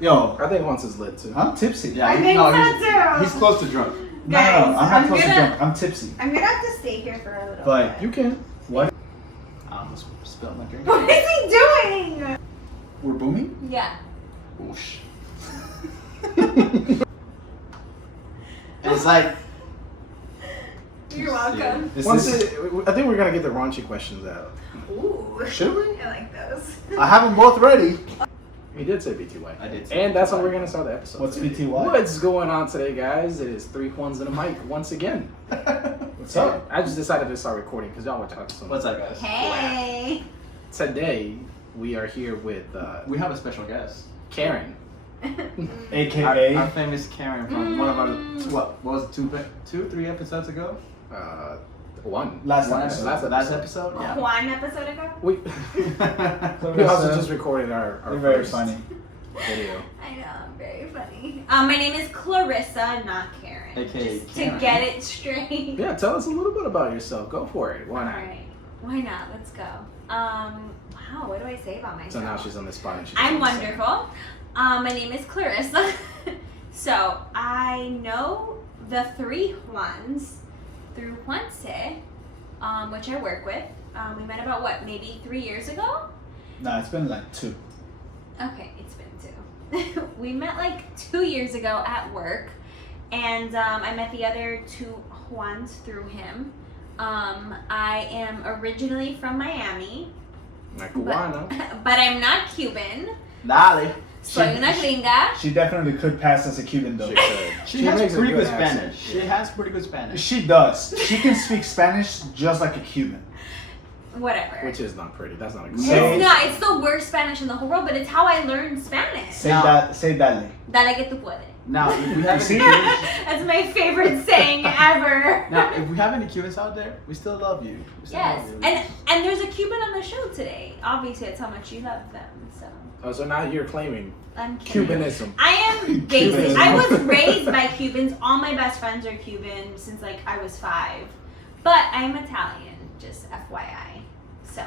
Yo, I think once is lit too. I'm tipsy. Yeah, I think so too. He's close to drunk. Guys, I'm not close to gonna- drunk. I'm tipsy. I'm gonna have to stay here for a little But bit. You can. What? I almost spilled my drink. What is he doing? We're booming? Yeah. Whoosh. It's like, You're welcome. Is Once this, I think we're gonna get the raunchy questions out. Ooh. should we? I like those. I have them both ready. He did say BTY. I did say And that's how BTY. we're gonna start the episode. What's today. BTY? What's going on today, guys? It is 3 Juans and a mic once again. What's up? I just decided to start recording because y'all were talking so much. what's up, guys? Hey. Today we are here with We have a special guest. Karen. AKA. Our famous Karen from one of our, what was it, two, 3 episodes ago? One. Last One episode. Last episode? Yeah. One episode ago? We also just recorded our You're very first funny. video. I know, I'm very funny. My name is Clarissa, not Karen. AKA Just Karen. to get it straight. Yeah, tell us a little bit about yourself. Go for it. Why not? Alright. Why not? Let's go. Wow, what do I say about myself? So now she's on the spot and she's I'm gonna say- wonderful. My name is Clarissa. So I know the 3 Juans through Juanse, which I work with. We met about what, maybe 3 years ago? Nah, it's been like 2. Okay, it's been 2. We met like 2 years ago at work, and I met the other 2 Juans through him. I am originally from Miami, Like but, Cubana. but I'm not Cuban. Dale. Soy una gringa. She definitely could pass as a Cuban though. She could. She has makes a pretty good accent. Spanish. She has pretty good Spanish. She does. She can speak Spanish just like a Cuban. Whatever. Which is not pretty. That's not a good Say- It's not. It's the worst Spanish in the whole world, but it's how I learned Spanish. Say Now- that. Say dale. Dale que tú puedes. Now, if we have see? any Cubans, That's my favorite saying ever. now, if we have any Cubans out there, we still love you. We still Yes, love you. and there's a Cuban on the show today. Obviously, that's how much you love them. So Oh, so now you're claiming I'm kidding. Cubanism. I am basic. Cubanism. I was raised by Cubans. All my best friends are Cuban since like I was 5. But I'm Italian, just FYI. So,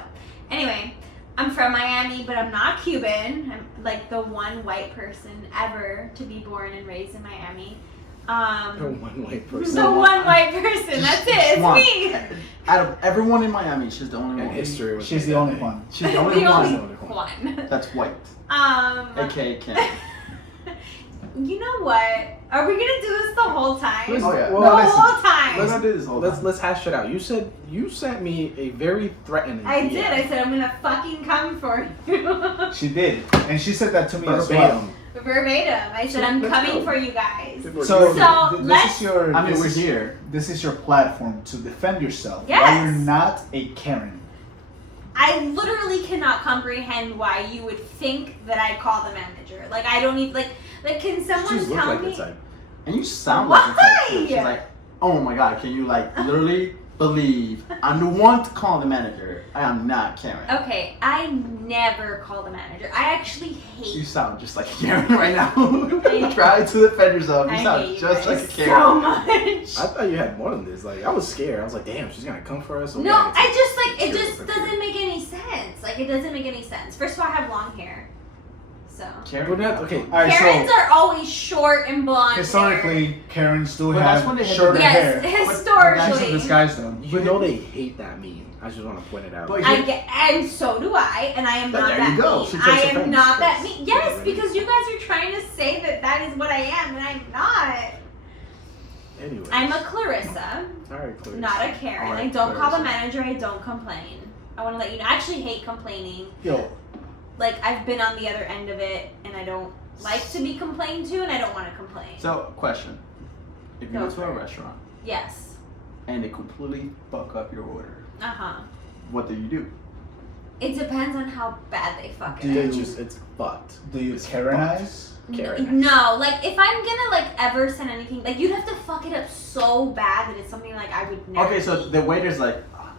anyway, I'm from Miami, but I'm not Cuban. I'm like the one white person ever to be born and raised in Miami. The one white person. The one white person. That's it. It's One. me. Out of everyone in Miami, she's the only And one. history was She's the only one. She's the only The only one one. that's white. AKA Ken. You know what? Are we gonna do this the whole time? Listen, Oh, yeah. well, the listen, whole time. Let's not do this whole time. let's hash it out. You said you sent me a very threatening. I DM. did. I said I'm gonna fucking come for you. She did, and she said that to me as well. Verbatim. Verbatim. I said I'm Let's coming go. for you guys. So, So, this let's- is your. I mean, this we're is- here. This is your platform to defend yourself. Yes. Why you're not a Karen. I literally cannot comprehend why you would think that I call the manager. Like I don't even like. Can someone Just look tell like me? the type. And you sound like the type too. Why? She's like, oh my god, can you like literally believe I'm the one to call the manager? I am not Karen. Okay, I never call the manager. I actually hate. You sound just like a Karen right now. Try to defend yourself. You I sound hate just you like a guys Karen. so much. I thought you had more than this. Like I was scared. I was like, damn, she's gonna come for us. No, I just like it Sure, just for doesn't sure. make any sense. Like it doesn't make any sense. First of all, I have long hair, so Karen. We're not okay. All right, Karens so are always short and blonde. historically, Karens do But that's have when they had shorter the- hair. hair. Yes, That's historically. in disguise though. You know they hate that meme. I just want to point it out. But I get, and so do I, and I am But not there that you go. mean. She I takes am offense. not that That's- mean. Yes, right. because you guys are trying to say that that is what I am, and I'm not. Anyway. I'm a Clarissa, All right, Clarissa. not a Karen. All right, I don't call the Clarissa. manager. I don't complain. I want to let you know. I actually hate complaining. Yo, Like I've been on the other end of it, and I don't like to be complained to, and I don't want to complain. So, question. If you Go go to for a it. restaurant Yes. and they completely fuck up your order, Uh huh. what do you do? It depends on how bad they fuck it Do up. It's just it's fucked. do you It's Karenize? Karen. No, like if I'm gonna like ever send anything, like you'd have to fuck it up so bad that it's something like I would never. Okay, so eat. the waiter's like, "Ah,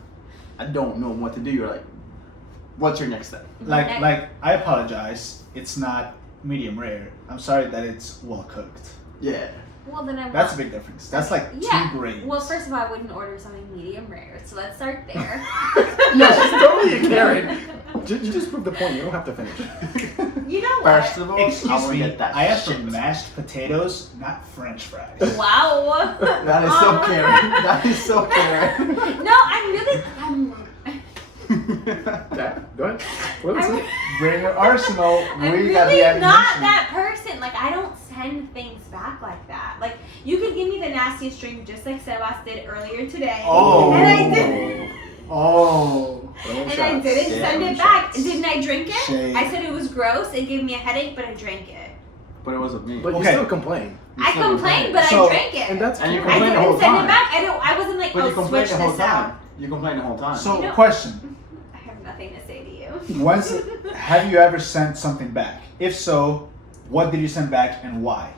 I don't know what to do. You're like, what's your next step? Like I apologize. It's not medium rare. I'm sorry that it's well cooked. Yeah. Well, then I That's a want. big difference. That's like Yeah. 2 grades. Well, first of all, I wouldn't order something medium rare, so let's start there. No, she's totally a Karen. You just proved the point. You don't have to finish. You know what? First of all, I Excuse want to me, get that I asked for shit. mashed potatoes, not French fries. Wow. That is so Karen. That is so Karen. No, I'm Yeah, go ahead. What was I'm, it? Bring your arsenal. I'm We got the really ammunition. not that person. Like, I don't send things back like that. Like, you could give me the nastiest drink just like Sebas did earlier today. Oh. And I did. Oh. And I didn't Yeah, send throwing it back. shots. Didn't I drink it? Shade. I said it was gross. It gave me a headache, but I drank it. But it wasn't me. But you Okay. still complain. You I still complained, but So- I drank it. And that's And you Karen. I complained the whole didn't send time. it back. I wasn't like, But you oh, complained switch the whole this time. out. You complained the whole time. So, You know- question. I have nothing to say to you. Once, have you ever sent something back? If so, what did you send back and why?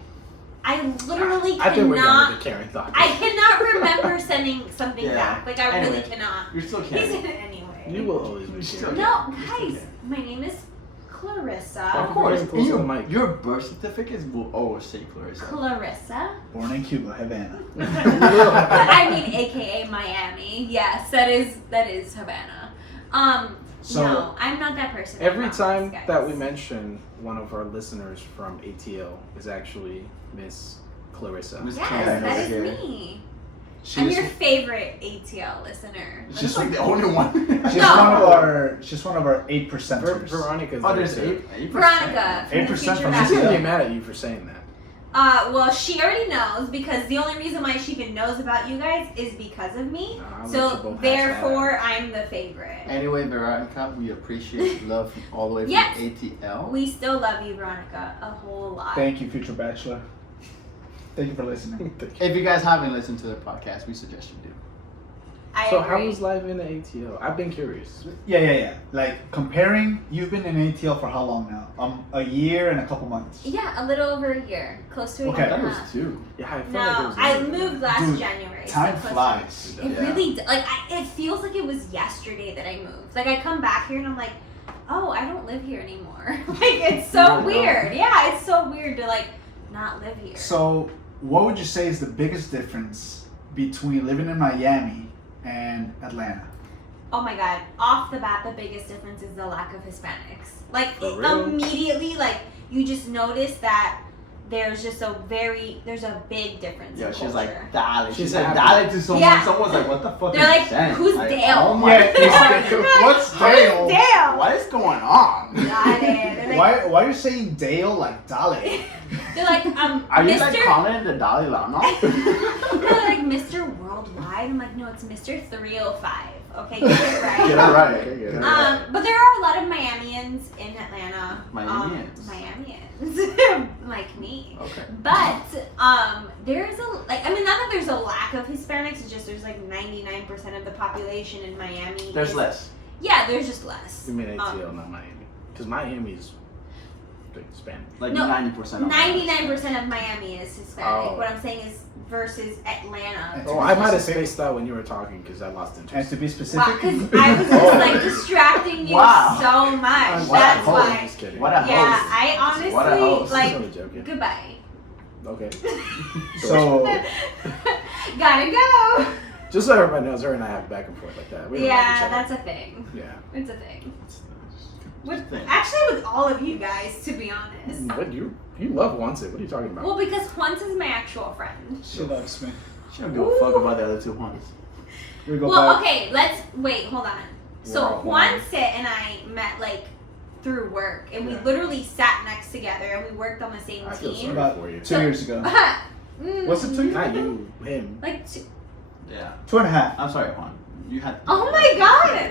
I literally I think we're done cannot. with the Karen thought. I cannot remember sending something Yeah. back. Like, I Anyway. really cannot. You're still He Karen. said it anyway. You will always be You're still Karen. No, You're guys, still my name is Clarissa. Of course. Getting close to the And mic. your birth certificates will always say Clarissa. Clarissa. Born in Cuba, Havana. I mean, AKA Miami. Yes, that is Havana. So- no, I'm not that person. I Every promise, time guys. that we mention one of our listeners from ATL is actually Miss Clarissa. Miss Yes, Karen that over is here. me. She I'm was, your favorite ATL listener. She's like the only one. she's No. one of our 8 percenters. Veronica's Oh, there there's too. 8%. Veronica from the 8% future from She's Master. gonna ATL. be mad at you for saying that. Well, she already knows because the only reason why she even knows about you guys is because of me. Nah, I'll let you So both hash therefore, I'm the favorite. Anyway, Veronica, we appreciate love all the way from Yes. ATL. We still love you, Veronica, a whole lot. Thank you, future bachelor. Thank you for listening. that. If you guys haven't listened to the podcast, we suggest you do. I So agree. how was life in the ATL? I've been curious. Yeah. Like, comparing, you've been in ATL for how long now? A year and a couple months. Yeah, a little over a year, close to a Okay. year I and thought a it half. was 2. Yeah, I felt like it No, was I a little moved last Dude, January. so Time close flies. to- It Yeah. really, it feels like it was yesterday that I moved. Like, I come back here and I'm like, oh, I don't live here anymore. Like, it's so Yeah, no. weird. Yeah, it's so weird to, like, not live here. So, what would you say is the biggest difference between living in Miami and Atlanta? Oh my god, off the bat, the biggest difference is the lack of Hispanics. Like, For real? immediately, like, you just notice that there's a big difference Yeah, in she's culture. like, dale. She She's said, happy. dale to someone. Yeah. Someone's like, what the fuck They're are like, you saying? "Who's Like, Dale?" Oh my Yeah, God. What's Dale? Dale? What is going on? Got it. They're like, Why are you saying Dale like Dale? they're like, Are you Mr. like commenting the Dalai Lama? No, they're like Mr. Worldwide. I'm like, no, it's Mr. 305. Okay, get it right. Get it right. Okay, get it right. But there are a lot of Miamians in Atlanta. Miamians? Miamians. Like me. Okay. But there's not that there's a lack of Hispanics, it's just there's like 99% of the population in Miami. There's is- less. Yeah, there's just less. You mean ATL, not Miami? Because Miami's like Hispanic. Like No, 90% of 99% of Miami is Hispanic. Oh. What I'm saying is versus Atlanta. To Oh, be I might have specific- spaced out when you were talking because I lost And interest. to be Wow, specific, because I was just Oh. like distracting you Wow. so much. What a That's host. I'm why. just kidding. What a Yeah, host. I honestly What a host. I was like only joking. goodbye. Okay. so Gotta go. Just so everybody knows, her and I have back and forth like that. We don't like each Yeah, other. that's a thing. Yeah. It's a thing. With, thing. actually, with all of you guys, to be honest. What you love Juans? What are you talking about? Well, because Juans is my actual friend. she loves me. She don't give a fuck about the other 2 ones. We go Well, back. okay, let's wait. Hold on. So Wow, Juan wow. Sit and I met like through work, and Yeah. we literally sat next together, and we worked on the same I feel team. sorry About for you. 2 years ago. Mm, Was it 2 years? Not you, him. Like, Yeah. 2.5. I'm sorry, Juan. You had. oh my god!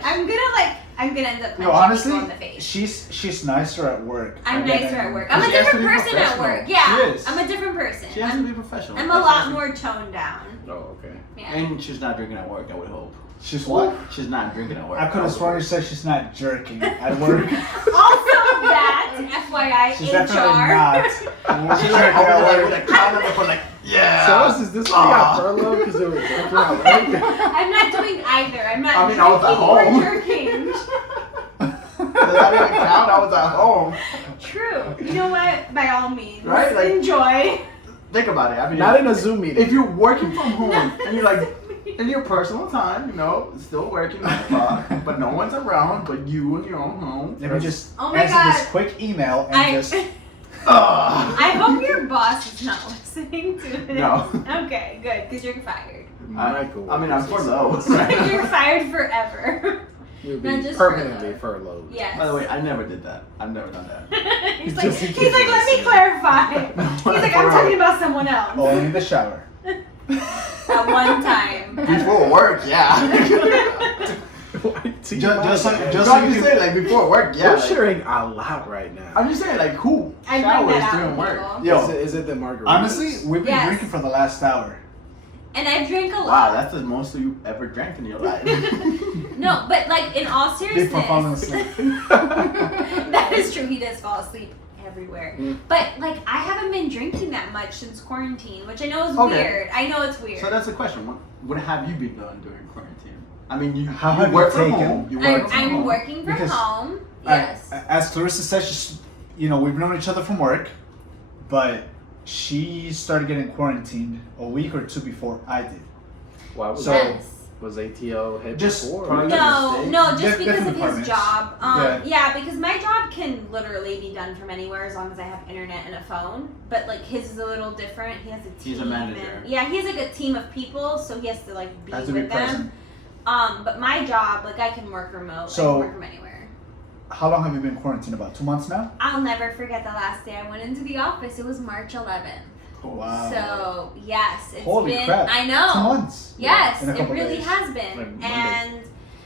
I'm gonna end up punching No, honestly, people in the face. she's nicer at work. I'm I get nicer that. at work. I'm a She has to different be person at work. professional. Yeah, She is. I'm a different person. She has to be professional. I'm a lot more toned down. Oh, okay. Yeah. And she's not drinking at work, I would hope. She's what? She's not drinking at work. I could have sworn you said she's not jerking at work. Also, that FYI, She's HR. definitely not. She's like over there with a condom and we're like, yeah. So is this why you got furloughed because they were drinking at work? I'm not doing either. I'm not I mean, I was at drinking or home. jerking. Does that even count? I was at home. True. You know what? By all means, Right, like- enjoy. think about it. I mean, Not in a Zoom meeting. if you're working from home and you're like in your personal time, you know, still working on the clock, but no one's around but you in your own home. Let me just Oh my answer God. this quick email and I just. I hope your boss is not listening to this. No. Okay, good, because you're fired. Michael. I mean, I'm for those. You're fired forever. You'll Not be just permanently furloughed. Yes. By the way, I never did that. I've never done that. he's Just in like, case let me you're clarify. He's like, I'm talking about someone else. Only in the shower. At one time. Before work, yeah. Just Just so I'm you just can- saying, like before work, yeah. We're Like, sharing a lot right now. I'm just saying, like, who I bring showers that out during with work? people. Yo, Is it the margarita? honestly, we've been Yes. drinking for the last hour. And I drink a Wow, lot. that's the most you ever drank in your life. No, but like in all seriousness, Before falling asleep. that is true. He does fall asleep everywhere. Mm. But like I haven't been drinking that much since quarantine, which I know is Okay. weird. I know it's weird. So that's the question. What have you been doing during quarantine? I mean, you How have you work from taken- home. You work from I'm home. working from Because home. Alright, Yes. as Clarissa said, she's, you know, we've known each other from work, but she started getting quarantined a week or two before I did. Why was So- Yes. Was ATO hit Just before? probably- No, State? no, just because Different of his departments. job. Yeah. Yeah, because my job can literally be done from anywhere as long as I have internet and a phone. But like his is a little different. He has a team. He's a manager. And, yeah, he has like a team of people, so he has to like be Has to with be them. present. But my job, like I can work remote. I So- can work from anywhere. How long have you been quarantined? About 2 months now? I'll never forget the last day I went into the office. It was March 11th. Wow. So yes, it's Holy been. crap. I know. 2 months. Yes, In a it couple really days. has been. Like Monday. And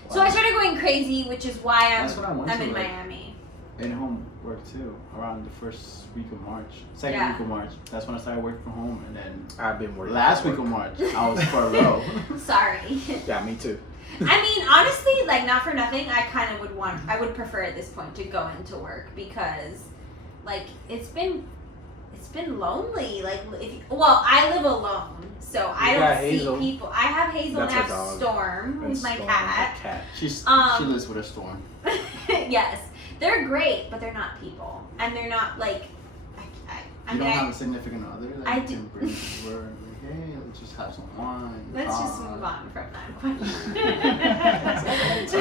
so I started going crazy, which is why That's what I went I'm to, in like, Miami. In home work too, around the first week of March, second Yeah. week of March. That's when I started working from home, and then I've been working. last for week of work. March, I was furloughed. Sorry. Yeah, me too. I mean, honestly, like not for nothing, I kind of I would prefer at this point to go into work because, like, it's been lonely. Like, I live alone, so I You got don't see Hazel. people. I have Hazel and I That's have our dog. Storm, who's my Storm, cat. my cat. She Um, lives with a storm. Yes, they're great, but they're not people, and they're not like. I You mean, don't have a significant other that I you do- can bring to work. Like, hey, let's just have some wine. let's just move on from Did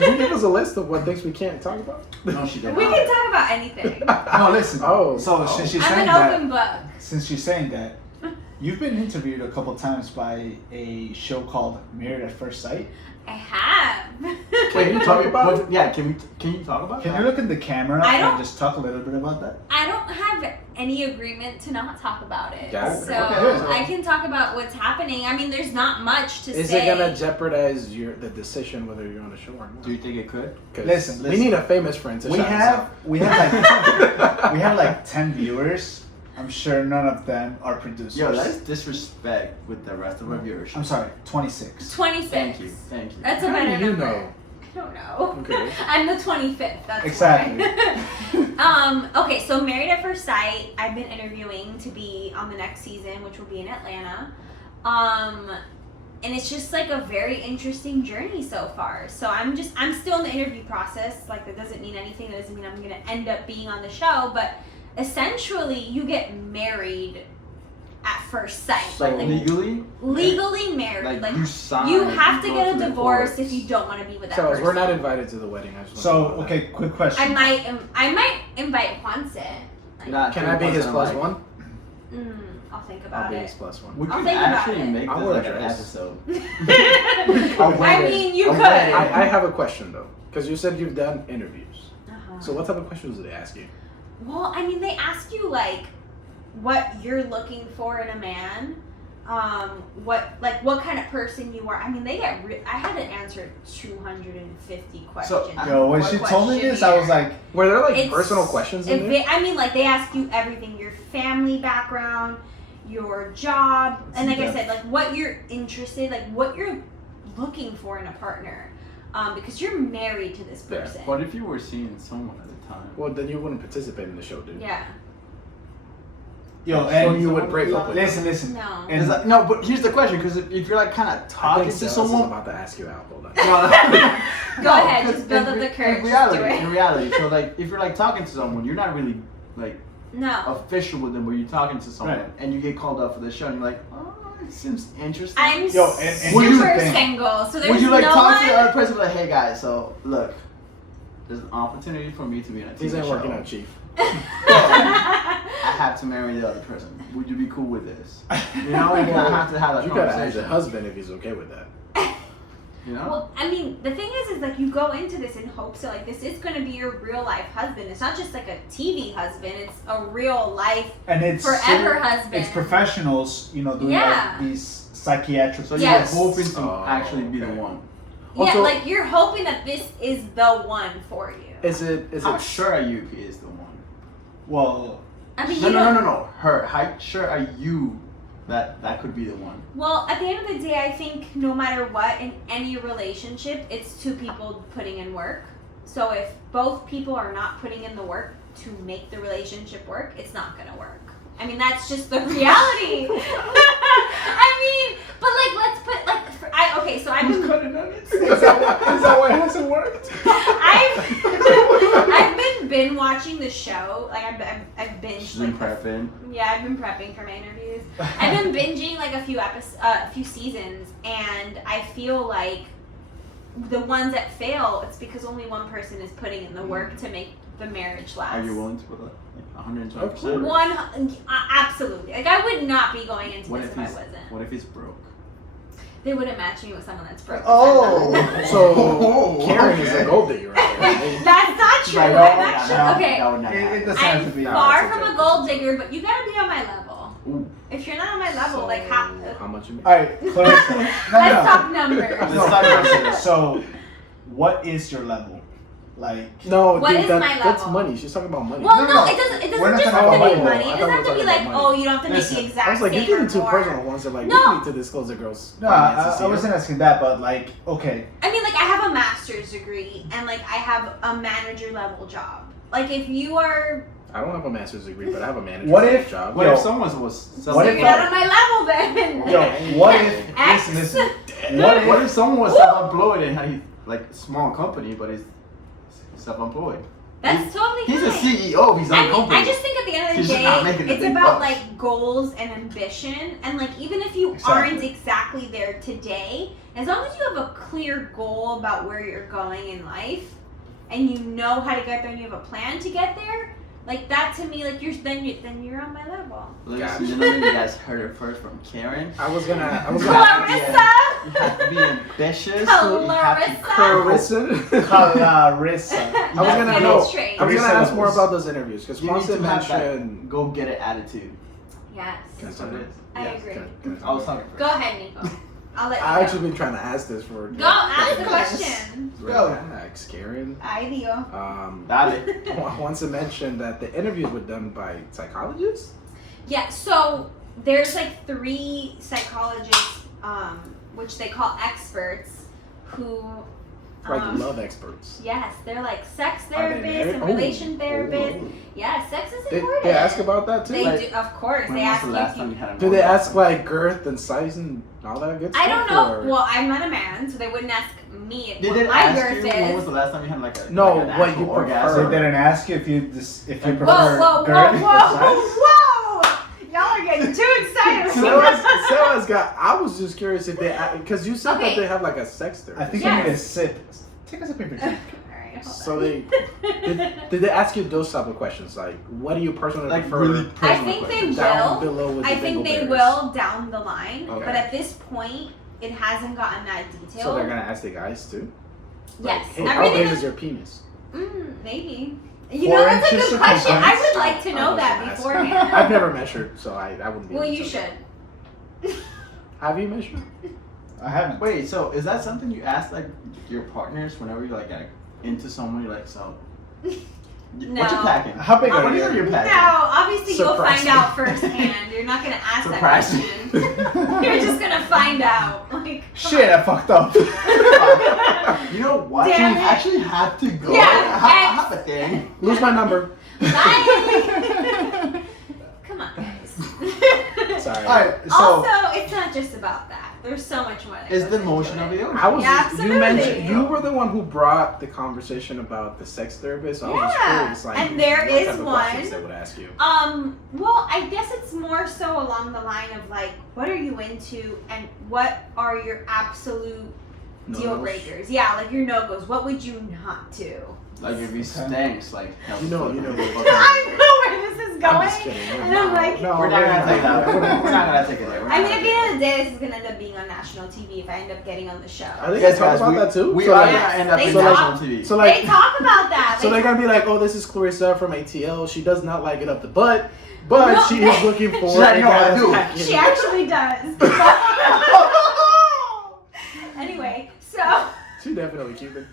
that you give us a list of what things we can't talk about? No, she did We not. can talk about anything. No, listen. Oh. So since she's I'm saying an that, open book. since she's saying that, you've been interviewed a couple times by a show called Married at First Sight. I have. Can you talk about it? Yeah, can you talk about Can that? you look in the camera I and don't- just talk a little bit about that? I don't have any agreement to not talk about it. Got it. So Okay. I can talk about what's happening. I mean, there's not much to Is say. it gonna jeopardize the decision whether you're on the show or not? Do you think it could? 'Cause Listen, we need a famous friend to We shout us have out. we have we have like 10 viewers. I'm sure none of them are producers. Yo, that is disrespect with the rest of our viewers. I'm sorry, 26. 26. Thank you. That's a How better do you number. know? I don't know. Okay. I'm the 25th. That's Exactly. why. Okay, so Married at First Sight, I've been interviewing to be on the next season, which will be in Atlanta. And it's just like a very interesting journey so far. So I'm still in the interview process. Like that doesn't mean anything. That doesn't mean I'm gonna end up being on the show. But essentially, you get married at first sight. So like legally married. Like you sign. you have to go get a the divorce courts. if you don't want to be with that So person. we're not invited to the wedding. I just want So, to know that. okay, quick question. I might invite Juanse. Like, Not Can I be his wasn't plus like- one? I'll think I'll about be it. his plus one. We I'll could think about actually it. make I this wear a like an dress. episode. I mean, you I'm could. ready. I have a question though, because you said you've done interviews. Uh-huh. So what type of questions do they ask you? Well, I mean, they ask you like what you're looking for in a man, what kind of person you are. I mean, they get. I had to answer 250 questions. Yo, when she told me this, I was like, Were there like It's- personal questions in there? I mean, like they ask you everything: your family background, your job, and like I said, like what you're interested, like what you're looking for in a partner, because you're married to this Yeah. person. What if you were seeing someone at the time? Well, then you wouldn't participate in the show, dude. Yeah. yo, Or and you would break up with listen. No. And It's like, no, but here's the question: because if you're like kind of I talking think to Silas is someone, about to ask you out. Hold on. Go ahead, 'cause just build in up the courage. In Just reality, do it. so like if you're like talking to someone, you're not really like No. official with them where you're talking to someone Right. and you get called up for the show and you're like, oh, it seems interesting. I'm Yo, and Would here's super the thing. single, so there's Would you like no talk to the one. other person like, hey guys, so look, there's an opportunity for me to be in a TV These ain't show. working out, Chief. I have to marry the other person. Would you be cool with this? You know, you kind of have to have that You gotta ask conversation. your husband if he's okay with that. You know? Well, I mean, the thing is like you go into this in hopes that like this is going to be your real life husband. It's not just like a TV husband. It's a real life. And it's Forever husband. It's professionals, you know, doing Yeah. like these psychiatric. so Yes. you're hoping to Oh, actually be the okay. one. Yeah, Also- like you're hoping that this is the one for you. Is it How sure are you he is the one? Well, I mean, No, you no, don't. no, no, no. Her. How sure are you that that could be the one? Well, at the end of the day, I think no matter what, in any relationship, it's two people putting in work. So if both people are not putting in the work to make the relationship work, it's not gonna work. I mean, that's just the reality. I mean, but like, let's put like, okay, so I've been, cutting nuggets? is that why it hasn't worked? I've been binge watching the show. Like I've binged She's been like prepping. yeah, I've been prepping for my interviews. I've been binging like a few seasons, and I feel like the ones that fail, it's because only one person is putting in the work to make the marriage last. Are you willing to put like 120%? Of course. Absolutely. Like I would not be going into What this if if I he's wasn't. What if he's broke? They wouldn't match me with someone that's broke. Oh. So Karen is okay. a gold digger right there. That's not true. Right, I'm no, actually no, okay. that would never It happen. doesn't have to I'm be. far it's a from a joke, gold it's a joke. digger, but you gotta be on my level. Ooh. If you're not on my level, So, like how much you make? All right, Clarissa. let's No, talk numbers. Let's no. talk about it. So, what is your level? Like, No, What dude, is that, my that's level? money. She's talking about money. Well, No, no, no. it doesn't. We're not Just have talking to about be money. money. I It thought doesn't have we to were be talking like, about oh, money. you don't have to make Listen, the exact I was like, same you're getting or too more. personal ones that like No. you need to disclose the girl's no, finances I here. wasn't asking that, but like, okay, I mean, like, I have a master's degree and like I have a manager level job. Like, if you are, I don't have a master's degree, but I have a manager's What if- job. What Yo. if someone was so What you're if not I- on my level then. yo, what if? X. Listen. What if someone was self-employed and had like a small company, but is self-employed? That's totally He's a fine. CEO of his own I mean, company. I just think at the end of He's the just not day, making the it's big about bucks. like goals and ambition, and like even if you Exactly. aren't exactly there today, as long as you have a clear goal about where you're going in life, and you know how to get there, and you have a plan to get there, like that to me, like then you're on my level. Ladies Gotcha. and gentlemen, you guys heard it first from Karen. I was gonna Clarissa. You have to be ambitious. Clarissa. You have to Clarissa. Clarissa. I was gonna know. Demonstrate. I was gonna Three ask more syllables. about those interviews because You need once to they have that mentioned. go get it attitude. Yes. Can I That's what tell it you? is. I Yes. agree. Can I I was talking Go first. ahead, Nico. I'll let you I go. actually been trying to ask this for. Go ask the question. Relax, Karen. Ay, Dio. Dale. Once it mentioned that the interviews were done by psychologists. Yeah, so there's like 3 psychologists, which they call experts, who, Like love experts. yes, they're like sex Are they therapists married? and Oh. relation therapists. Oh. Yeah, sex is They important. ask about that too. They Like, do, of course. When They was ask the you last if time you. you had a do they orgasm? ask like girth and size and all that good stuff? I don't know. or- Well, I'm not a man, so they wouldn't ask me They what didn't my ask girth you when was is. the last time you had like a No, like an what actual you orgasm? They prefer. didn't ask you if you Whoa, prefer whoa, girth whoa, or size? whoa, whoa! Y'all are getting too excited. Sarah's got. I was just curious if they, because you said Okay. that they have like a sex therapist. I think Yes. you need a sip. Take a sip of your drink. Alright, hold So on. they did they ask you those type of questions like what do you personally Like prefer? really I personal think they questions. down will. below with I the think they dingleberries? will down the line, Okay. but at this point, it hasn't gotten that detailed. So they're gonna ask the guys too. Yes, Like, hey, how everything big is is your penis? maybe. You 4 know, that's a inches good question. I circumference? would like to know I that wasn't beforehand. asking. I've never measured, so I wouldn't be. Well, able to you tell should. Have you measured? I haven't. Wait, so is that something you ask like your partners whenever you're like into someone? You're like, so No. what you packing? How big What are is it you? you're packing? No, obviously you'll Surprise find me. out firsthand. You're not gonna ask that Surprise me. question. You're just gonna find out. Like, come Shit, I fucked up. You know what? Damn you it. actually have to go. Yeah, I have a thing. Lose my number. Bye. Come on, guys. Sorry. Alright, so Also, it's not just about that. there's so much more. that It's goes the into motion it. of the ocean. I was. Yeah, You absolutely. mentioned you were the one who brought the conversation about the sex therapist. I was just Yeah, curious, like, and there what is type of one. questions they would ask you. Well, I guess it's more so along the line of like, what are you into, and what are your absolute deal No-nos. breakers? Yeah, like your no-goes. What would you not do? Like if he stinks, like You know what- I know where this is going. I'm just kidding. And I'm like, no, We're not gonna take that. we're We're not. not gonna take it there. I mean, at the end of the day, this is gonna end up being on national TV if I end up getting on the show. I think Yes, they talk guys, about that too. We So, are like, gonna end up They in talk- national TV. so like, They talk about that. so They they're gonna be like, oh, this is Clarissa from ATL. She does not like it up the butt, but No, she they- is looking for She's like, a no, I guy do. that's She actually does. Anyway, so. She definitely Cuban.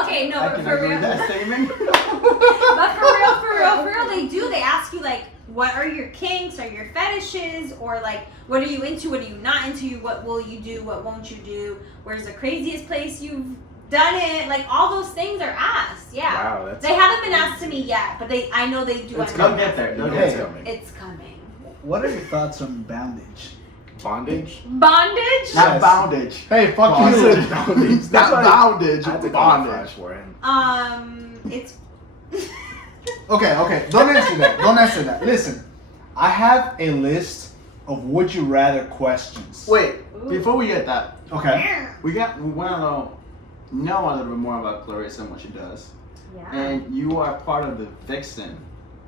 Okay, no, I but can for agree real. with that statement. But for real, they do. They ask you like, what are your kinks, or your fetishes, or like, what are you into, what are you not into, what will you do, what won't you do, where's the craziest place you've done it, like all those things are asked. Yeah. Wow, that's. They haven't been asked to me yet, but I know they do. It's end up They'll get there. They'll Okay. get It's there. coming. It's coming. What are your thoughts on bondage? Bondage. Bondage. Not Yes. bondage. Hey, fuck You you. said bondage. That's Not why bondage. I had to call it Bondage. flash for him. It's. Okay. Don't answer that. Don't answer that. Listen, I have a list of would you rather questions. Wait, Ooh. before we get that, Okay. we want to know a little bit more about Clarissa and what she does. Yeah. And you are part of the Vixen.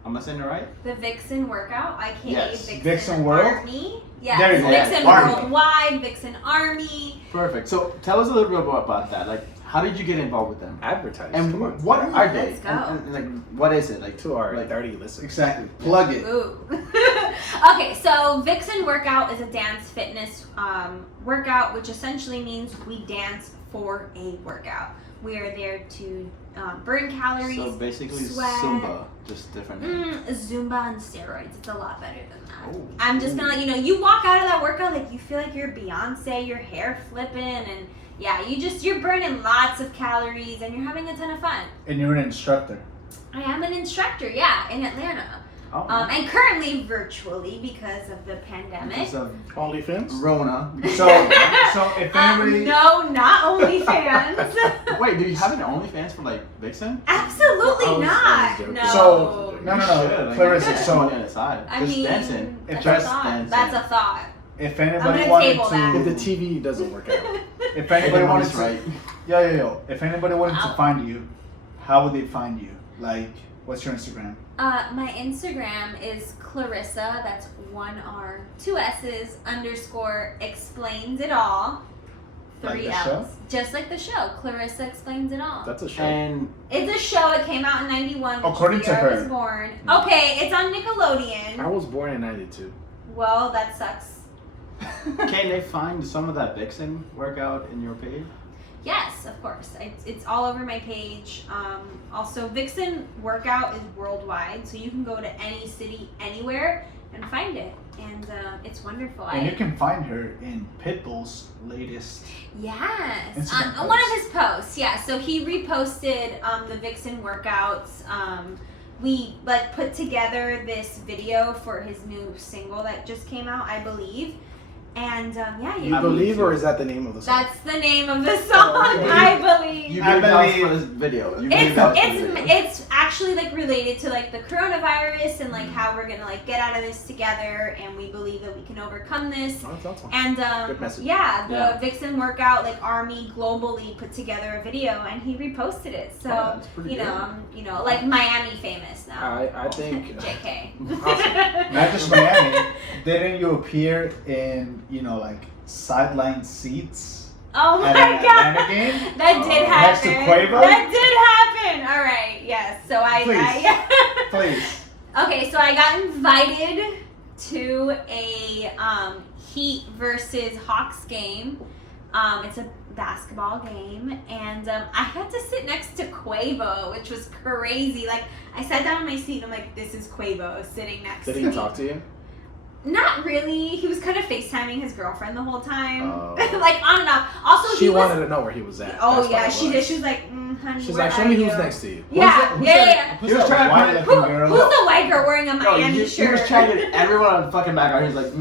Am I saying it right? The Vixen workout, aka Yes. Vixen, Vixen World? Army. Yes, There you go. Vixen Army. Worldwide, Vixen Army. Perfect. So tell us a little bit more about that. Like, how did you get involved with them? Advertise. And Come on. what are they? Let's go. And, like, what is it? Like, To our like, 30 listeners. Exactly. Plug it. Ooh. Okay, so Vixen Workout is a dance fitness workout, which essentially means we dance for a workout. We are there to burn calories. so basically sweat. Zumba, just different. Zumba on steroids. It's a lot better than that. Oh. I'm just gonna let you know, you walk out of that workout like you feel like you're Beyonce, your hair flipping, and yeah, you're burning lots of calories and you're having a ton of fun. And you're an instructor. I am an instructor, yeah, in Atlanta. Oh, And currently virtually because of the pandemic. because of OnlyFans? Rona. So if anybody, No, not OnlyFans. Wait, do you have an OnlyFans for like Vixen? Absolutely I was not. joking. No. So, no, You no, should, like, Clarissa, get so- money on the side. I Just mean, dancing. that's Just a thought. dancing. That's a thought. if I'm anybody gonna wanted table to, that. If the TV doesn't work out. if Hey, anybody the wanted money's to, right. yo, if anybody wanted to Wow. find you, how would they find you? Like, what's your Instagram? My Instagram is Clarissa, that's 1R, 2 S's, _ explains it all. Like 3 the L's. show? Just like the show. Clarissa explains it all. That's a show. And It's a show. It came out in 91. Which According is to the year I her. was born. Okay, it's on I Nickelodeon. was born in 92. Well, that sucks. can they find some of that Vixen workout in your page? Yes, of course. It's all over my page. Also, Vixen Workout is worldwide, so you can go to any city, anywhere, and find it. And it's wonderful. And you can find her in Pitbull's latest. Yes, Instagram on one of post. his posts. Yeah, so he reposted the Vixen workouts. We like put together this video for his new single that just came out, I believe. And yeah, You I believe, believe or you. is that the name of the song? that's the name of the song. okay. I believe. You I believe that was believe- for this video. You believe It's that was for the video. it's actually like related to like the coronavirus and like how we're gonna like get out of this together, and we believe that we can overcome this. Oh, that's awesome. And Good message. yeah, the Yeah. Vixen Workout like Army globally put together a video, and he reposted it. So Oh, that's pretty you know, good. I'm like Miami famous now. I think. JK. Not just Miami. Didn't you appear in, like, sideline seats Oh at my an god. Atlanta game? That did Next to happen. Quavo? That did happen. All right. Yes. So I Please. Okay, so I got invited to a Heat versus Hawks game. It's a basketball game, and I had to sit next to Quavo, which was crazy. Like, I sat down in my seat, and I'm like, this is Quavo sitting next Did to he me. talk to you? Not really. He was kind of FaceTiming his girlfriend the whole time. Oh. Like, on and off. Also, She he was... wanted to know where he was at. Oh, That's what yeah, it she was. did. She was like, honey, She's where like, show are me you? who's next to you. Yeah, yeah. Who's He was that trying to white put- looking girl? Who's the white girl wearing a Yo, Miami he shirt? was trying to get everyone on the fucking background. He was like,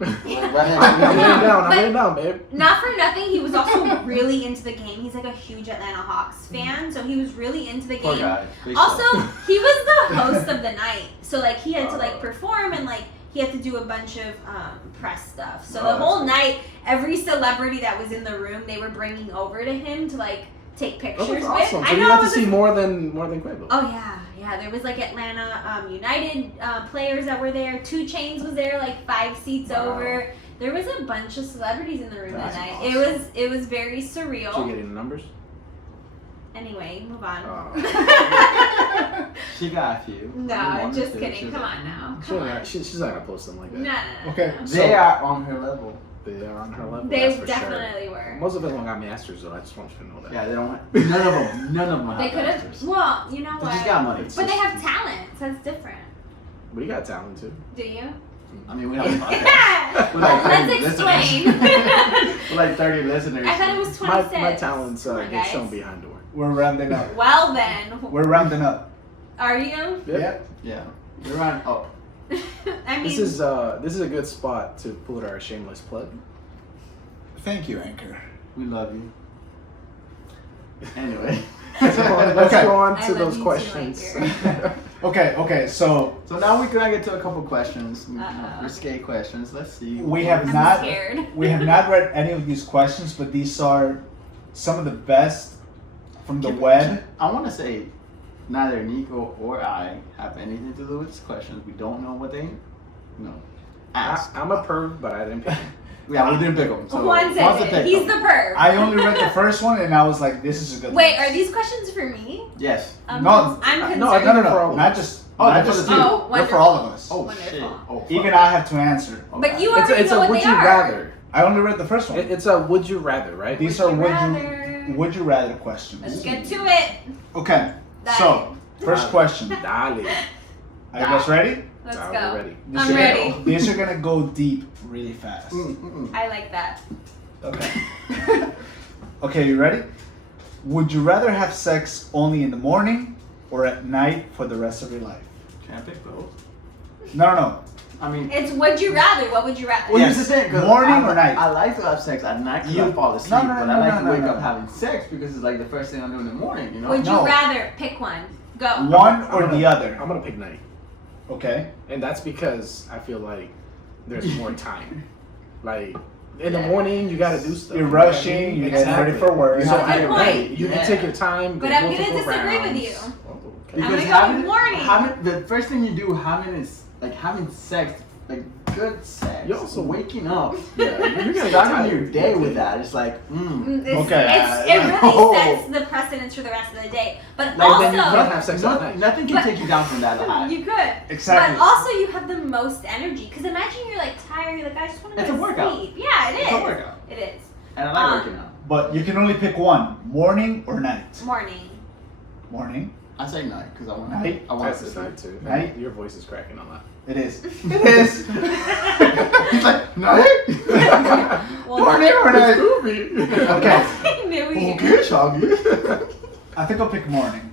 Like, right I'm next to laying me. down. I'm laying down, babe. Not for nothing, he was also really into the game. He's like a huge Atlanta Hawks fan, so he was really into the Poor game. guy. Big Also, stuff. he was the host of the night, so like he had to like perform and like he had to do a bunch of press stuff. So Oh, the that's whole cool. night, every celebrity that was in the room, they were bringing over to him to like take pictures Oh, that's with. awesome. So I you know got it to was see more than Quavo. Oh yeah. There was like Atlanta United players that were there. 2 Chainz was there, like 5 seats Wow. over. There was a bunch of celebrities in the room That's that night. awesome. It was very Did you surreal. get any numbers? Anyway, move on. She got a few. No, One just or two. kidding. Come on now. She's Come not, on. she's not gonna post them like that. No. Okay. They are on her level. They are on her level. They that's for definitely sure. were. Most of them don't got masters though. I just want you to know that. Yeah, they don't. None of them have They could have. masters. Well, you know They what? just got money. But they have talent, so that's different. We got talent too. Do you? I mean, we have a podcast. With like 30 Let's listeners. explain. With like 30 listeners. I thought it was 26. My talents Come on, get guys. shown behind door. We're rounding up. Well then, We're rounding up. are you? Yep. Yeah. We're on up. I mean, This is a good spot to put our shameless plug. Thank you, Anchor. We love you. Anyway. Let's Okay. go on I to love those you too, questions. Anchor. Okay, so So now we're gonna get to a couple questions. Uh-oh. Risque questions. Let's see. we have I'm not scared. we have not read any of these questions, but these are some of the best from the web. I want to say neither Nico or I have anything to do with these questions. We don't know what they ask. I'm a perv, but I didn't pick him. Yeah, we didn't pick them. So Juan Juan said it. picked He's them. the perv. I only read the first one and I was like, this is a good Wait, one. are these questions for me? Yes. No, I'm concerned. no, I No, For all no, of not us. just Oh, not they're just for you. the two. They're for all of us. Oh Wonderful. shit. Oh, fuck. Even I have to answer. But you It's already a know what would they you are. rather. I only read the first one. It's a would you rather, right? These Would are you would rather? you would you rather questions. Let's get to it. Okay, Dale. so first question. Dale. Are you guys ready? Let's Dale, go. we're ready. These I'm are ready. Gonna, these are gonna go deep really fast. I like that. Okay. Okay, you ready? Would you rather have sex only in the morning or at night for the rest of your life? Can I pick both? No. I mean, It's would you rather. What would you rather? well, Yes. here's the thing. 'Cause Morning I, or night? I like to have sex at night because You- I fall asleep. No, no, but no, I like no, to no, wake no. up having sex because it's like the first thing I do in the morning. You know. Would you No. rather pick one? Go. One I'm or gonna- the other. I'm gonna pick night, Okay. and that's because I feel like there's more time. Like in the Yeah. morning, you gotta do stuff. You're you know what I rushing, mean? you're getting ready for work. You So have to I get Good agree. point. You Yeah. can take your time. But go I'm gonna multiple disagree with rounds. you. Oh, okay. I'm Because gonna go with morning. the first thing you do having sex, like good sex. You also- waking up. Yeah, you're gonna Starting get your tired. day with that. It's like, Okay. It really Oh. sets the precedence for the rest of the day. But Like, also, then you can't have sex at night. nothing can But- take you down from that high. you could. Exactly. But also, you have the most energy. Because imagine you're like tired. You're like, I just want to It's go a to workout. sleep. Yeah, it is. It's a workout. It is. And I like working out. But you can only pick one: morning or night. Morning. Morning. I say night because I want Night? I want That's to his sleep. night too. Night? Your voice is cracking on that. It is. It is. He's like, night? Well, Morning or night? Okay. I knew you. Okay, Choggy. I think I'll pick morning.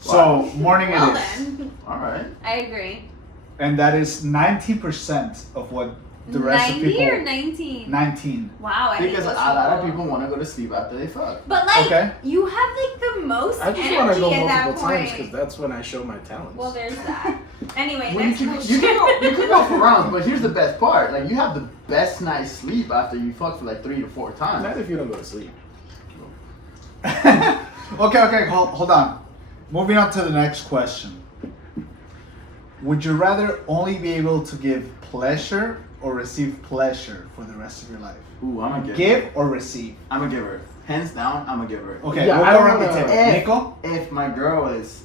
So morning Well it is, then, Alright. I agree. and that is 19% of what the rest of 90 people. or 19? 19. Wow, I Because think a that's lot of cool. people want to go to sleep after they fuck. But like, Okay. you have like the most I just want to energy go at that multiple times point. because that's when I show my talents. Well, there's that. Anyway, Well, next you question. can go for rounds, but here's the best part. Like, you have the best night's sleep after you fuck for like 3 to 4 times. Not if you don't go to sleep. Okay, hold on. Moving on to the next question. Would you rather only be able to give pleasure or receive pleasure for the rest of your life? Ooh, I'm a giver. Give or receive? I'm a giver. Hands down, I'm a giver. Okay, Yeah, we'll I go don't around the wanna- table. Nico? If my girl is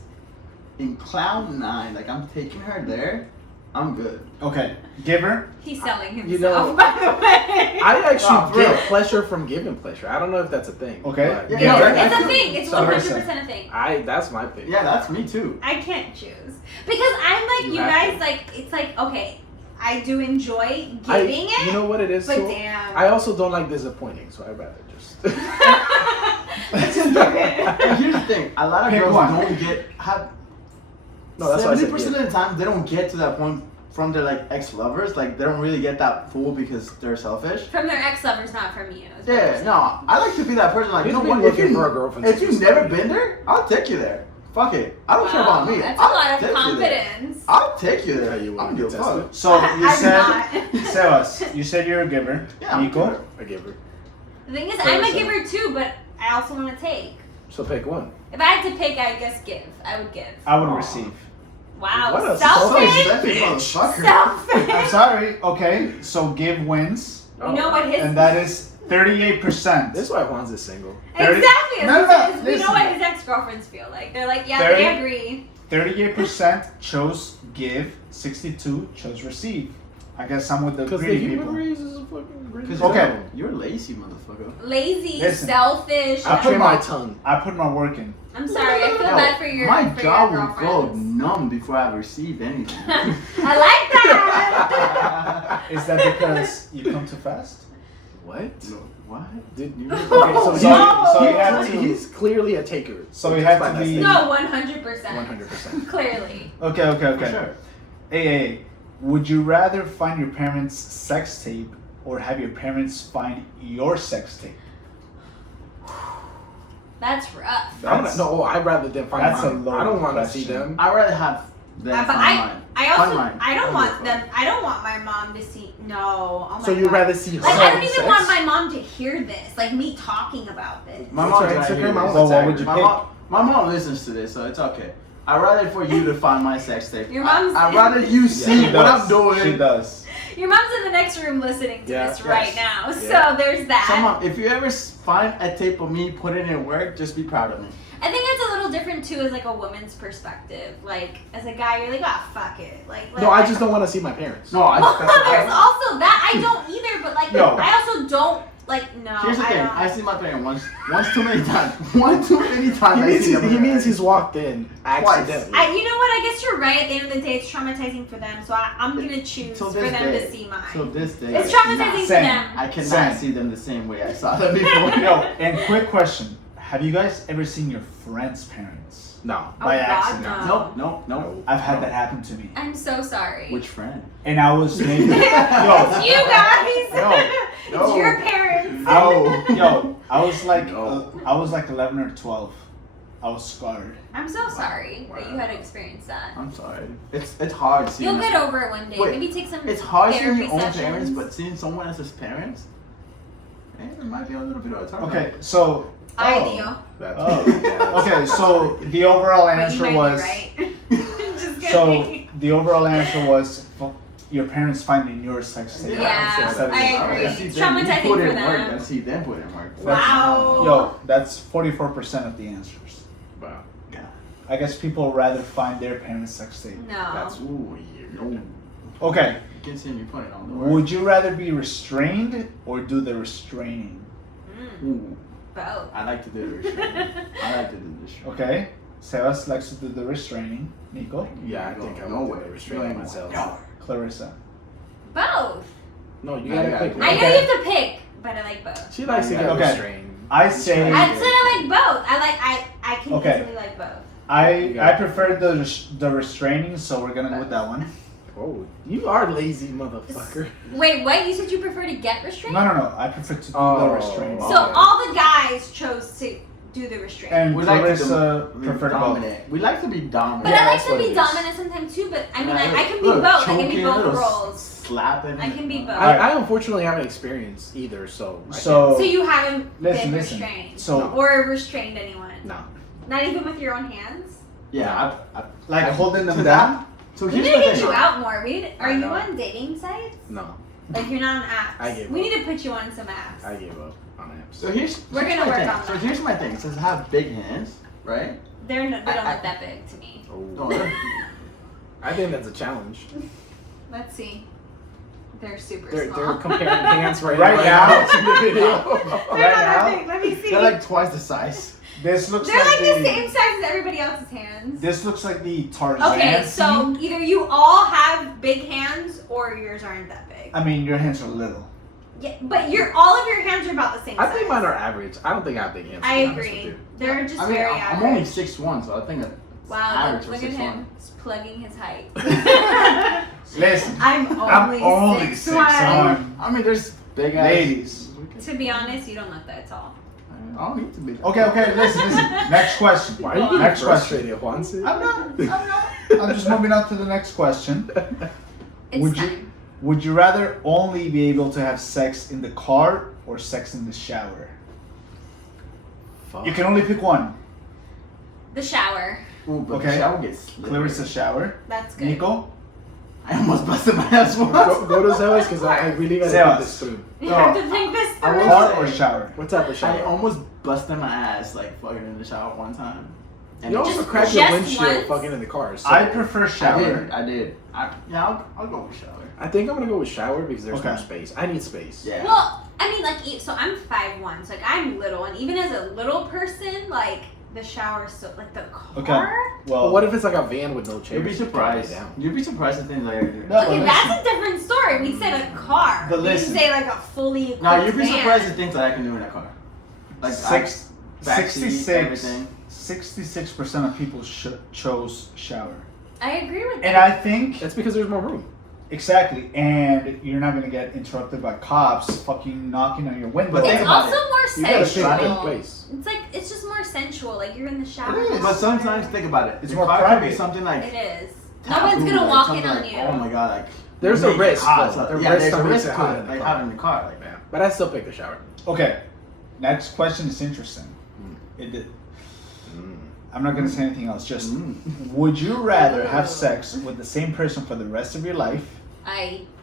in cloud 9, like I'm taking her there, I'm good. Okay, giver? He's selling himself, You know, by the way. I actually Oh, for get real. pleasure from giving pleasure. I don't know if that's a thing. Okay. but- Yeah, It's, yeah, it's I a feel- thing. It's so 100% a thing. That's my thing. Yeah, that's me too. I can't choose because I'm like You you have guys. to. Like it's like okay, I do enjoy giving it. You know what it is But too? damn. I also don't like disappointing, so I'd rather just. Let's just give it. And here's the thing: a lot of Pick girls one. don't have. No, that's what I said, 70% of the time, they don't get to that point from their like ex-lovers. Like they don't really get that full because they're selfish. From their ex-lovers, not from you. is what you're Yeah, saying. no, I like to be that person. Like, He's you know been what? If looking you for a girlfriend if since you've we never started. been there, I'll take you there. Fuck it. I don't care Wow, about me. That's a I'll lot of take you there. confidence. I'll take you there. Yeah, you I don't want give to a test fuck. it? So you I'm said, not. Sebas, you said you're a giver. Yeah, I'm a Nico? giver. I give her. The thing is, So- I'm a so- giver too, but I also want to take. So pick one. If I had to pick, I guess give. I would give. I would Aw. receive. Wow, What a selfish. Selfish motherfucker. I'm Selfish. sorry. Okay, so give wins, You know what his and that is 38%. This is why Juan's is single. exactly. No, no, Because we listen. know what his ex-girlfriends feel like. They're like, yeah, 30 they agree. 38% chose give, 62 chose receive. I guess I'm with the Because the greedy human people. race is a fucking greedy. Because Okay. you're lazy, motherfucker. Lazy, Listen. selfish. I I put trim my my- tongue. I put my work in. I'm sorry. I feel Yo, bad for your my for jaw your will go girlfriends. numb before I receive anything. I like that. Is that because you come too fast? What? No, what? Did you? Okay, so, so you he- have to- he's clearly a taker. So you have to That's be- No, 100%. 100%. Clearly. Okay. For sure. Hey, would you rather find your parents' sex tape or have your parents find your sex tape? That's rough. That's- No, I'd rather them find that's a mine. loaded I don't want to see question. them. I'd rather have them But find mine. I Find also mine. I don't I'll want give a them. fuck. I don't want my mom to see. No. Oh my So you'd God. rather see her Like I don't having even sex? want my mom to hear this. Like me talking about this. My That's mom's right, right Instagram, here. my Well, what would you my pick? my mom listens to this, so it's okay. I'd rather for you to find my sex tape. Your mom's- I'd rather you see She what does. I'm doing. She does. Your mom's in the next room listening to Yeah, this yes. right now. Yeah. So there's that. Someone, if you ever find a tape of me putting in work, just be proud of me. I think it's a little different too as like a woman's perspective. Like as a guy, you're like, ah, fuck it. Like No, I just don't want to see my parents. No, I. Well, that's the there's problem. also that. I don't either, but like Yo. I also don't like no. Here's the I thing. don't. I see my parents once too many times. One too many times. He means he's walked in accidentally. You know what? I guess you're right. At the end of the day, it's traumatizing for them. So I'm gonna choose Till for this them day. to see mine. Till this day. It's I cannot- traumatizing for Same. them. I cannot Same. see them the same way I saw them before. Yo, and quick question. Have you guys ever seen your friend's parents? No. By Oh, God, accident. no. Nope. I've had that happen to me. I'm so sorry. Which friend? And I was maybe It's yo, you guys. No. It's your parents. I was like No. I was like 11 or 12. I was scarred. I'm so sorry that you Wow. had to experience that. I'm sorry. It's hard seeing. You'll get over it one day. Wait, Maybe take some. It's hard seeing therapy your own sessions. parents, but seeing someone else's parents, it might be a little bit of a turn. Okay, so Ay, oh. Dio. That's Oh. Okay, so the overall But you answer might be was right. Just so kidding. the overall answer was your parents finding your sex tape. Yeah, instead of I yours. agree. Let's see It's them- you traumatizing put for in them. Work. Let's see them put in work. Wow. Yo, that's 44% of the answers. Wow. I guess people would rather find their parents' sex tape. No. That's Ooh, yeah. No. Okay, Continue putting on the work. would you rather be restrained or do the restraining? Mm, Ooh, both. I like to do the restraining. I like to do the restraining. Okay, Sebas likes to do the restraining. Nico, Yeah, I think I No would way. restrain No myself. way. Clarissa. Both. No, you I gotta gotta pick go. one. I know you have to pick, but I like both. She likes to get Okay. restrained. I say I'd say I like both. I can Okay. easily like both. I prefer the restraining, so we're gonna go with that one. Oh, you are lazy, motherfucker. Wait, what? You said you prefer to get restrained? No. I prefer to do the Oh. restraining. So Okay. all the guys chose to do the restraint. And We like to Clarissa be preferred both. dominant. We like to be dominant. But Yeah, I like that's to what be it is. dominant sometimes too. But I mean, Yeah, I can be little both. I can be choking, both little roles. Slapping. I can be both. I unfortunately haven't experienced either, so. I So So you haven't listen, been listen. restrained, So or restrained anyone? can't. No. Not even with your own hands. Yeah, like holding to them that- down. So We here's need to the get thing. you out more. Are I you know. on dating sites? No. Like you're not on apps. I gave we up. need to put you on some apps. I gave up on apps. So here's We're here's gonna my work thing. on So that. here's my thing. Since I have big hands, right? They don't look that big to me. Oh. No, I think that's a challenge. Let's see. They're super They're small. comparing hands right Right now? in the video. They're Right not that now? big. Let me see. they're like twice the size. This looks They're like the the same size as everybody else's hands. This looks like the Tarzan Okay, so scene. either you all have big hands or yours aren't that big. I mean, your hands are little. Yeah, but all of your hands are about the same I size. think mine are average. I don't think I have big hands. to I be honest with agree. you. They're just I mean, very I'm average. only 6'1", so I think it's Wow, average look for at 6'1". him. He's plugging his height. Listen, I'm I'm only 6'1". 6'1". I mean, there's big ass Ladies. To be honest, you don't look that tall. I don't need to be. That Okay, listen. Next question. Why are you getting Next question. frustrated, Juans? I'm not. I'm just moving on to the next question. It's Would time. you rather only be able to have sex in the car or sex in the shower? Fuck. You can only pick one. The shower. Ooh, but Okay. the shower gets slippery. Clarissa, shower. That's good. Nico. I almost busted my ass once. Go to Sebas because I really gotta Sebas. think this through. You No, have to think this I through. will Car say- or shower? What type of I shower? almost busted my ass like fucking in the shower one time. And You it also Just- cracked your just windshield once? fucking in the car. So I prefer shower. I did. I'll go with shower. I think I'm gonna go with shower because there's Okay. more space. I need space. Yeah. Well, I mean, like, so I'm 5'1", so like I'm little, and even as a little person, like the shower, so like the car. Okay. Well, Well, what if it's like a van with no chairs? You'd be You can't surprised. lay down. You'd be surprised at things like that. No, Okay, but that's listen. a different story. We said a car. But We didn't listen. say like a fully equipped No, you'd be van. surprised at things that I can do in a car. Like Six- backseat, 66 everything. 66% of people chose shower. I agree with And that. I think That's because there's more room. exactly, and you're not gonna get interrupted by cops fucking knocking on your window. But think It's about also it. more You gotta pick a sensual. good place. It's like it's just more sensual. Like you're in the shower. It is. But sometimes think about it. It's The more car could be private. something like It is. No taboo, one's gonna like walk something in on like, you. Oh my god, like There's a make it risk, hot, though. so- The yeah, risk there's a on risk being to hot it, in the like car. having the car. Like, Yeah, but I still pick the shower. Okay, next question is interesting. It, I'm not gonna say anything else. Just would you rather have sex with the same person for the rest of your life,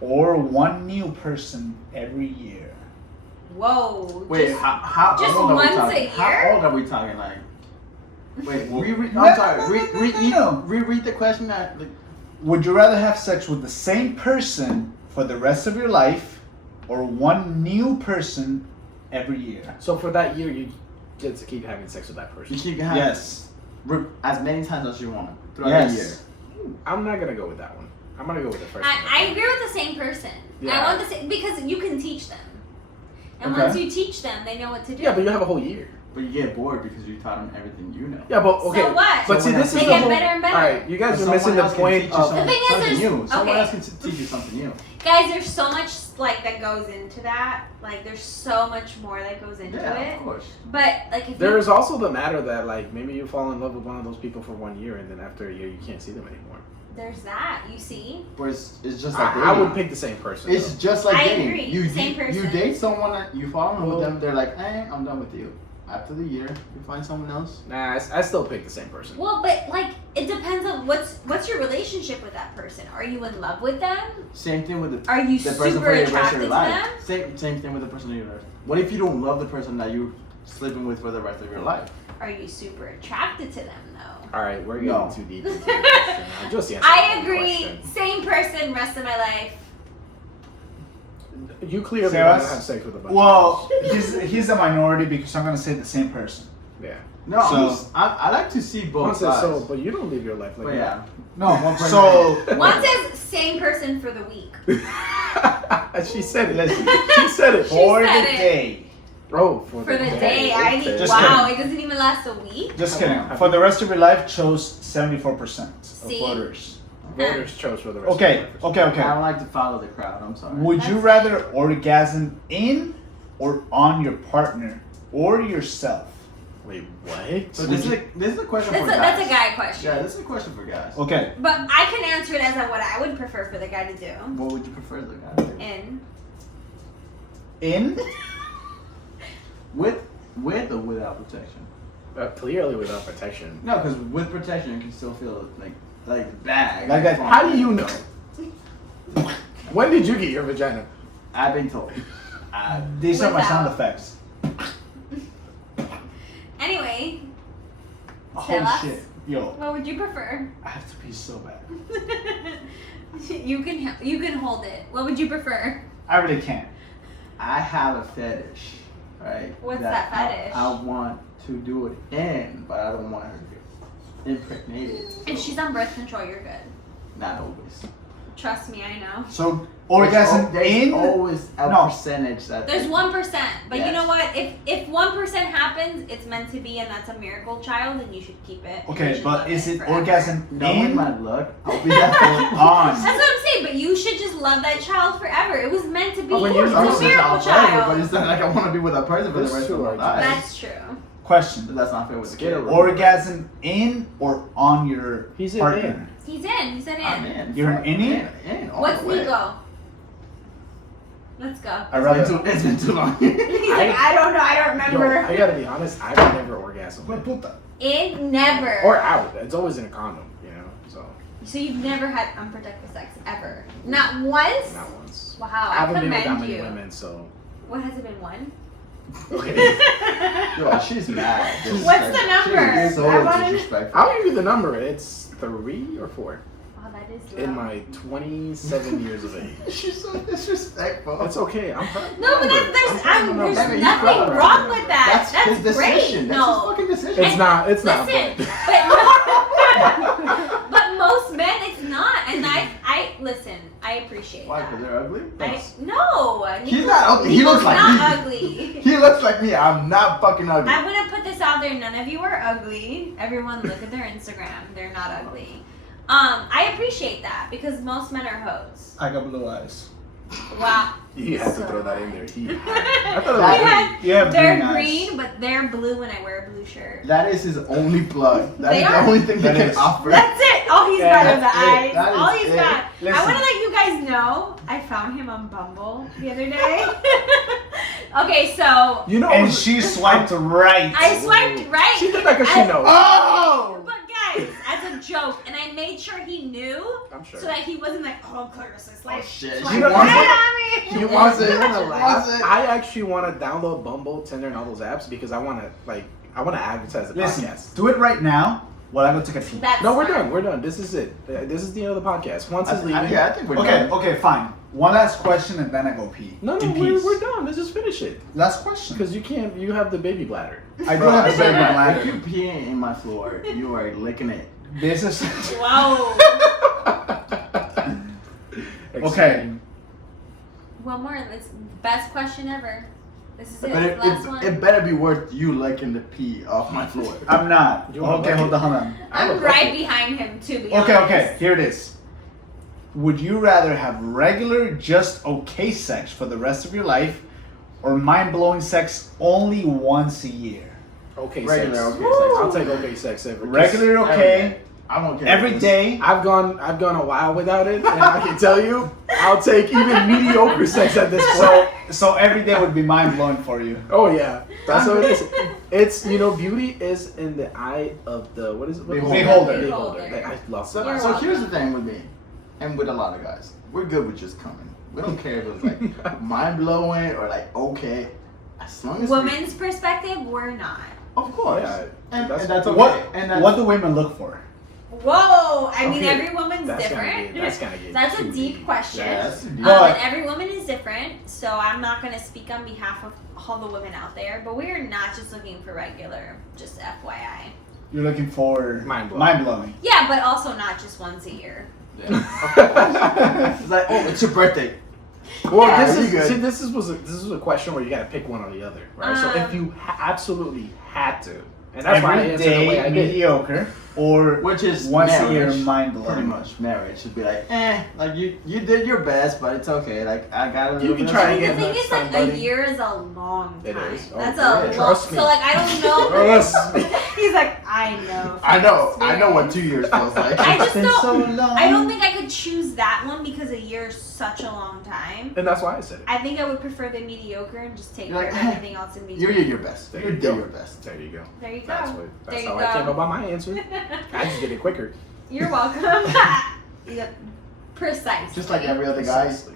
or one new person every year? Whoa. wait, just- how just old are we once talking? a How year? old are we talking? Like, wait, No, I'm sorry. no. Reread the question. That like, Would you rather have sex with the same person for the rest of your life, or one new person every year? So for that year, you get to keep having sex with that person. you keep having Yes. as many times as you want throughout the year. Yes. I'm not gonna go with that one. I'm gonna go with the first I one. agree with the same person. Yeah. I want the same because you can teach them, and Okay. once you teach them, they know what to do. Yeah, but you have a whole year. But you get bored because you taught them everything you know. Yeah, but okay. So what? But see, Someone this else- is They the get whole. better and better. All right, you guys But are missing someone the else can point teach you of. something, The thing is, something there's- new. Someone okay. else can teach you something new. Guys, there's so much like that goes into that. Like, there's so much more that goes into Yeah, it. of course. But like, if There you, is also the matter that like maybe you fall in love with one of those people for 1 year and then after a year you can't see them anymore. there's that, you see. Where it's just like I would dating. pick the same person. It's though. just like I dating. agree. You Same you person. date someone that you fall in love Well- with them. They're like, I'm done with you. After the year, you find someone else. Nah, I still pick the same person. Well, but like, it depends on what's your relationship with that person. Are you in love with them? Same thing with the Are you the person super for the rest attracted of to your life. them? Same thing with the person you love. What if you don't love the person that you're sleeping with for the rest of your life? Are you super attracted to them though? All right, we're getting No. too deep into the question. I just answered I one agree. question. Same person, rest of my life. You clearly Sarah? want to have sex with a bunch Well, of he's a minority because I'm gonna say the same person. Yeah. No, So- I like to see both Once sides. so, but you don't live your life like But yeah, No, One person. so One says same person for the week. that. She said it. listen, She said it. She for the said it. day. Oh, For the day, I need. Okay. Just Wow, kidding. it doesn't even last a week. Just kidding. For the rest of your life, chose 74% of See? voters. Voters chose for the rest Okay, of their life. okay, I okay. don't like to follow the crowd. I'm sorry. Would you That's rather orgasm in or on your partner or yourself? Wait, what? So this is a question for guys. That's a guy question. Yeah, this is a question for guys. Okay. But I can answer it as what I would prefer for the guy to do. What would you prefer the guy to do? In. In? With or without protection? Clearly without protection. No, because with protection you can still feel like bad. Like that- How do you know? When did you get your vagina? I've been told. These are my sound Without. effects. Anyway, Holy Tell us. shit. Yo, what would you prefer? I have to pee so bad. you can hold it. What would you prefer? I really can't. I have a fetish, right? What's that fetish? I want to do it in, but I don't want her to get impregnated. If she's on birth control, you're good. Not always. Trust me, I know. So orgasm There's in? always a percentage that. There's 1%, but you Yes. know what? If 1% happens, it's meant to be, and that's a miracle child, and you should keep it. and you Okay, should but love is it forever. orgasm Knowing in my luck, I'll be that That's on? what I'm saying, but you should just love that child forever. It was meant to be. When It's you're a supposed to miracle forever, but child. it's not like I want to be with that person for the That's rest of true, my life. That's true. Question. But that's not fair with the Get kid. it right. Orgasm in or on your He's in. partner? He's in. He said I'm in. in. You're an innie? In, all What's the way. legal? Let's go. I'd rather It's been too long. He's like, I don't know. I don't Yo, remember. I gotta be honest. I've never orgasmed. In never. Or out. It's always in a condom, you know. So you've never had unprotected sex ever? Not once? Not once. Wow. I I haven't been with that commend many you. women, so. What has it been? One? Okay. Yo, she's mad. What's the number? She's so I wanna- disrespectful. I'll give you the number. It's 3 or 4 Wow, that is in low. my 27 years of age. She's so disrespectful. It's okay. I'm proud. No, but there's He's nothing proud. wrong with that. That's his great. decision. That's No. his fucking decision. It's not. It's not. Listen, But but most men, it's not. And I listen. I appreciate Why? that. Because they're ugly? No, He's not ugly. He Nico's looks like not me. ugly. He looks like me. I'm not fucking ugly. I'm gonna put this out there. None of you are ugly. Everyone, look at their Instagram. They're not ugly. I appreciate that because most men are hoes. I got blue eyes. Wow. you have to throw that in there. I I thought it we was had, You have they're green eyes. green, but they're blue when I wear a blue shirt. That is his only plug. That They is the are. only thing That he can is. offer. That's it. All he's Yeah, got is the that's it. eyes. That is All he's it. got. I Listen. want to let you guys know I found him on Bumble the other day. Okay, so You know. And she swiped right. I swiped right. She did that because she knows. Oh! But guys, as a joke, and I made sure he knew, I'm sure. so that he wasn't like, oh, Clarissa's like, Oh, shit. swipe She right wants it. at me. He wants it. You wanna She laugh? wants it. I actually want to download Bumble, Tinder, and all those apps because I want to advertise the Listen, podcast. do it right now while I go take a pee. That's No, we're smart. done. We're done. This is it. This is the end of the podcast. Once is leaving. Yeah, I think we're Okay, done. okay, fine. One last question and then I go pee. No, In we're peace. done. Let's just finish it. Last question. Because you can't. You have the baby bladder. I do Bro, have I a swear baby to God, bladder. if you pee in my floor, you are licking it. This is Whoa. okay. One more. This is the best question ever. This is it. But Last one. it better be worth you licking the pee off my floor. I'm not. You wanna Okay, look hold it? on, hold on. I'm right behind him, to be Okay, honest. okay, here it is. Would you rather have regular, just okay sex for the rest of your life or mind blowing sex only once a year? Okay, Regular sex. okay Woo. I'll take okay sex every. Regular, Every okay. day. I'm okay. Every with day. I've gone a while without it, and I can tell you, I'll take even mediocre sex at this point. So every day would be mind blowing for you. Oh yeah, that's what it is. It's beauty is in the eye of the what is it? Beholder. Beholder. Like, I love So, that. so here's the thing with me, and with a lot of guys, we're good with just coming. We don't care if it's like mind blowing or like okay, as long as Women's perspective, we're not. of course, Yeah, and that's- that's okay. What And that's, what do women look for? Whoa! I mean, Okay, every woman's that's different. gonna get That's a too deep deep. question. Yeah, that's deep. But- And every woman is different, so I'm not going to speak on behalf of all the women out there, but we're not just looking for regular, just FYI. You're looking for Mind-blowing. mind blowing. Yeah, but also not just once a year. It's like, oh, it's your birthday. Well, Yeah. this Good. is this was a question where you got to pick one or the other, right? So if you absolutely had to, and that's why I Every answered the way day I did. mediocre or Which is once a year marriage, mind Pretty blowing. much, marriage should be like, like you did your best, but it's okay. Like I got a little You can bit try of again. The thing next is, like, time, a buddy. year is a long It time. is. Oh, That's yeah. a long. Trust me. So, like, I don't know. Trust me. He's like, I know. I know from what experience. 2 years feels like. I just Been don't. so long. I don't think I could choose that one because a year is such a long time. And that's why I said it. I think I would prefer the mediocre and just take You're care like, of everything else in between. You did your best. There You you did go. your best. There you go. There you go. That's There you how go. I came up with my answer. I just did it quicker. You're welcome. Yeah, precise. Just like every other guy. Precisely.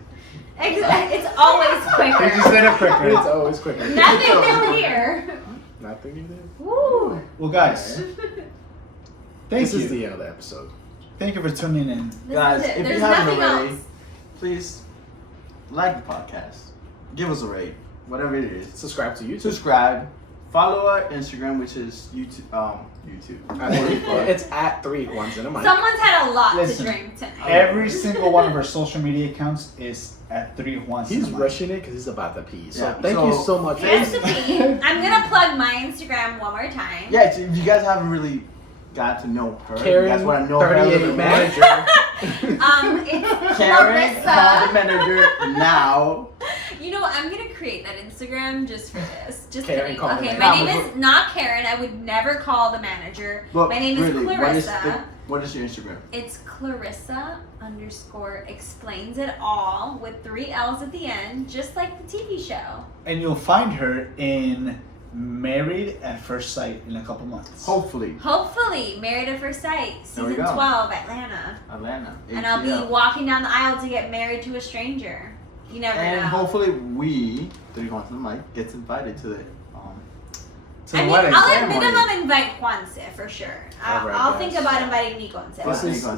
It's always You just quicker. did it quicker. It's always quicker. Nothing new here. Nothing you did. Woo. Well, guys, thank This you. is the end of the episode. Thank you for tuning in. This Guys, is it. if There's you haven't nothing already, else. please like the podcast. Give us a rate, whatever it is. Subscribe to YouTube. Subscribe, Follow our Instagram, which is YouTube. It's at 3 Juans in a mic. Someone's had a lot Listen, to drink tonight. Every single one of our social media accounts is at 3 Juans. He's rushing it because he's about to pee. So Yeah, thank you so much. He has to pee. I'm gonna plug my Instagram one more time. Yeah, if you guys haven't really got to know her, Karen, you guys want to know her a little 38 bit manager. It's Karen, call the Clarissa. manager now. You know what? I'm gonna create that Instagram just for this. Just Karen, kidding. call the Okay, manager. my name is not Karen. I would never call the manager. But My name really, is Clarissa. What is your Instagram? It's Clarissa_explains it all with 3 L's at the end, just like the TV show. And you'll find her in Married at First Sight in a couple months. Hopefully, Hopefully, Married at First Sight, There we season go. 12, Atlanta. Atlanta. And I'll be walking down the aisle to get married to a stranger. You never And know. hopefully we, 3 Juans in the mic, gets invited to the I mean, wedding I'll at ceremony. minimum invite Juanse for sure. Alright, I'll guys. think about inviting Nico and Sarah.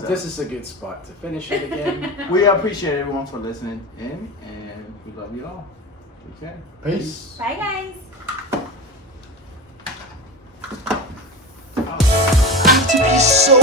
This is a good spot to finish it again. We appreciate everyone for listening in, and we love you all. Okay. Peace. Bye, guys. To be so